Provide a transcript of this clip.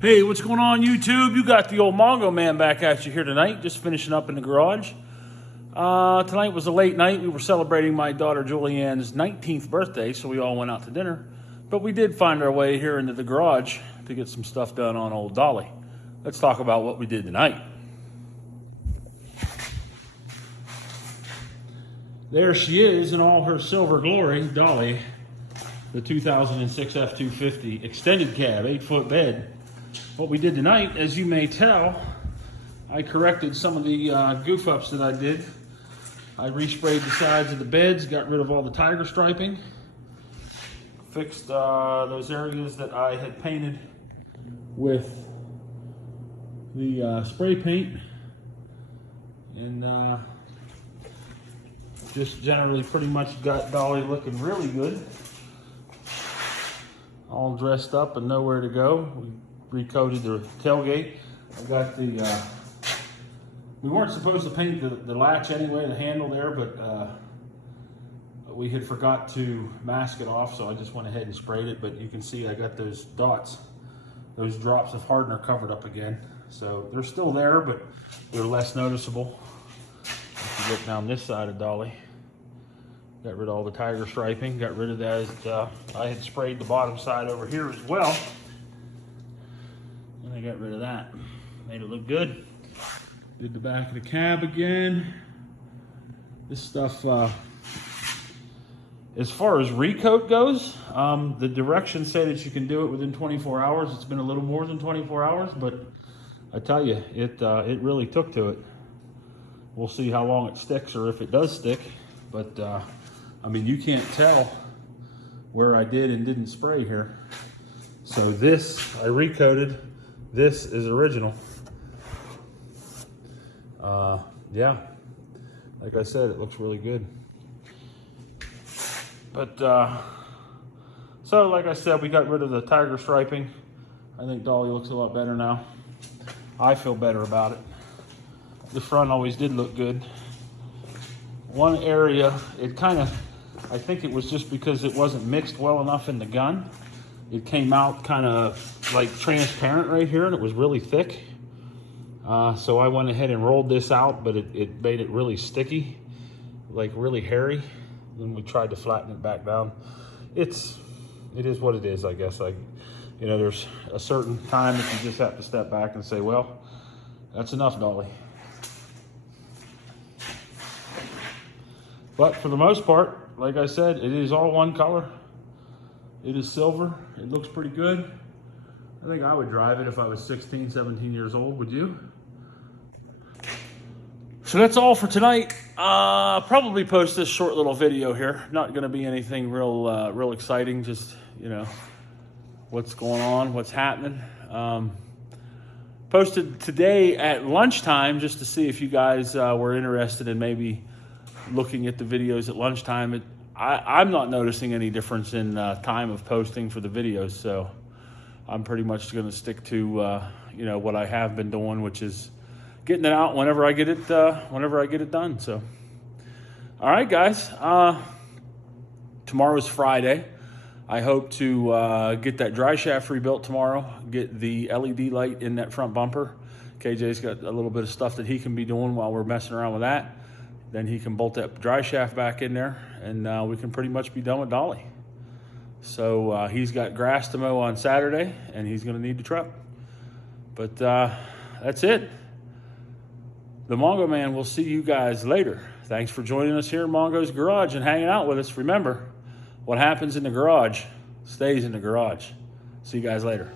Hey, what's going on, YouTube? You got the old Mongo Man back at you here tonight, just finishing up in the garage. Tonight was a late night. We were celebrating my daughter Julianne's 19th birthday, so we all went out to dinner. But we did find our way here into the garage to get some stuff done on old Dolly. Let's talk about what we did tonight. There she is in all her silver glory, Dolly, the 2006 F-250 extended cab, 8-foot bed. What we did tonight, as you may tell, I corrected some of the goof ups that I did. I resprayed the sides of the beds, got rid of all the tiger striping, fixed those areas that I had painted with the spray paint, and just generally pretty much got Dolly looking really good. All dressed up and nowhere to go. We recoated the tailgate. I got the, we weren't supposed to paint the latch anyway, the handle there, but we had forgot to mask it off, so I just went ahead and sprayed it. But you can see I got those dots, those drops of hardener covered up again. So they're still there, but they're less noticeable. If you look down this side of Dolly, got rid of all the tiger striping, got rid of that. I had sprayed the bottom side over here as well. And I got rid of that. Made it look good. Did the back of the cab again. This stuff, as far as recoat goes, the directions say that you can do it within 24 hours. It's been a little more than 24 hours, but I tell you, it really took to it. We'll see how long it sticks, or if it does stick. But I mean, you can't tell where I did and didn't spray here. So this, I recoated. This is original. Yeah, like I said, it looks really good. But, so like I said, we got rid of the tiger striping. I think Dolly looks a lot better now. I feel better about it. The front always did look good. One area, it kind of, I think it was just because it wasn't mixed well enough in the gun. It came out kind of like transparent right here, and it was really thick. So I went ahead and rolled this out, but it made it really sticky, like really hairy. Then we tried to flatten it back down. It is what it is, I guess. Like, you know, there's a certain time that you just have to step back and say, well, that's enough, Dolly. But for the most part, like I said, it is all one color. It is silver. It looks pretty good. I think I would drive it if I was 16, 17 years old. Would you? So that's all for tonight. Probably post this short little video here. Not going to be anything real exciting. Just, you know, what's going on, what's happening. Posted today at lunchtime just to see if you guys were interested in maybe looking at the videos at lunchtime. I'm not noticing any difference in time of posting for the videos, so I'm pretty much going to stick to you know, what I have been doing, which is getting it out whenever I get it done. So, all right, guys. Tomorrow's Friday. I hope to get that dry shaft rebuilt tomorrow. Get the LED light in that front bumper. KJ's got a little bit of stuff that he can be doing while we're messing around with that. Then he can bolt that dry shaft back in there, and we can pretty much be done with Dolly. So he's got grass to mow on Saturday, and he's going to need the truck. But that's it. The Mongo Man will see you guys later. Thanks for joining us here in Mongo's Garage and hanging out with us. Remember, what happens in the garage stays in the garage. See you guys later.